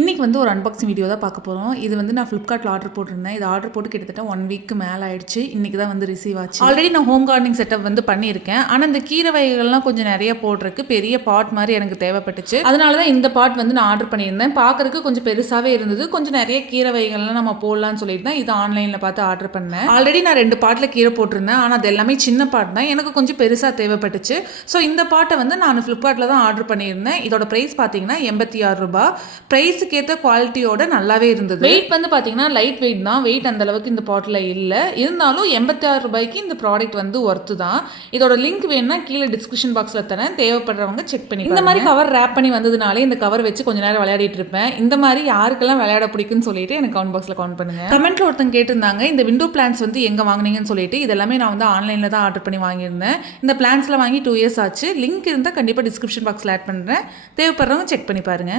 இன்றைக்கி வந்து ஒரு அன்பாக்சிங் வீடியோ தான் பார்க்க போகிறோம். இது வந்து நான் ஃப்ளிப்கார்ட்டில் ஆர்டர் போட்டிருந்தேன். இது ஆர்டர் போட்டு கிட்டத்தட்ட 1 வீக்கு மேலே ஆயிடுச்சு. இன்றைக்கி தான் வந்து ரிசீவ் ஆச்சு. ஆல்ரெடி நான் ஹோம் கார்டனிங் செட்டப் வந்து பண்ணியிருக்கேன். ஆனால் இந்த கீரை வகைகள்லாம் கொஞ்சம் நிறைய போடுறதுக்கு பெரிய பாட் மாதிரி எனக்கு தேவைப்பட்டுச்சு. அதனால தான் இந்த பாட் வந்து நான் ஆர்டர் பண்ணியிருந்தேன். பார்க்குறதுக்கு கொஞ்சம் பெருசாகவே இருந்தது. கொஞ்சம் நிறைய கீரை வகைகள்லாம் நம்ம போடலான்னு சொல்லிட்டு தான் இது ஆன்லைனில் பார்த்து ஆர்டர் பண்ணேன். ஆல்ரெடி நான் 2 பாட்டில் கீரை போட்டிருந்தேன். ஆனால் அது எல்லாமே சின்ன பாட் தான். எனக்கு கொஞ்சம் பெருசாக தேவைப்பட்டுச்சு. ஸோ இந்த பாட்டை வந்து நான் ஃப்ளிப்கார்ட்டில் தான் ஆர்டர் பண்ணியிருந்தேன். இதோட ப்ரைஸ் பார்த்தீங்கன்னா ₹86. ப்ரைஸுக்கு ஏற்ற குவாலிட்டி நல்லாவே இருந்தது. வெயிட் வந்து பார்த்தீங்கன்னா லைட் வெயிட் தான். வெயிட் அந்த அளவுக்கு இந்த பாட்டில் இல்லை. இருந்தாலும் ₹86 இந்த ப்ராடக்ட் வந்து ஒர்த்து தான். இதோட லிங்க் வேணும்னா கீழே டிஸ்கிரிப்ஷன் பாக்ஸில் தரேன். தேவைப்படுறவங்க செக் பண்ணி. இந்த மாதிரி கவர் ரேப் பண்ணி வந்ததுனாலே இந்த கவர் வச்சு கொஞ்ச நேரம் விளையாடிட்டு இருப்பேன். இந்த மாதிரி யாருக்கெல்லாம் விளையாட பிடிக்குன்னு சொல்லிட்டு எனக்கு கமெண்ட் பாக்ஸில் கமெண்ட் பண்ணுங்க. கமெண்ட்ல ஒருத்தங்க கேட்டிருந்தாங்க இந்த விண்டோ பிளான்ஸ் வந்து எங்கே வாங்கினீங்கன்னு சொல்லிட்டு. இதெல்லாமே நான் வந்து ஆன்லைனில் தான் ஆர்டர் பண்ணி வாங்கியிருந்தேன். இந்த பிளான்ஸ்ல வாங்கி 2 இயர்ஸ் ஆச்சு. லிங்க் இருந்தால் கண்டிப்பாக டிஸ்கிரிப்ஷன் பாக்ஸில் ஆட் பண்ணுறேன். தேவைப்படுறவங்க செக் பண்ணி பாருங்க.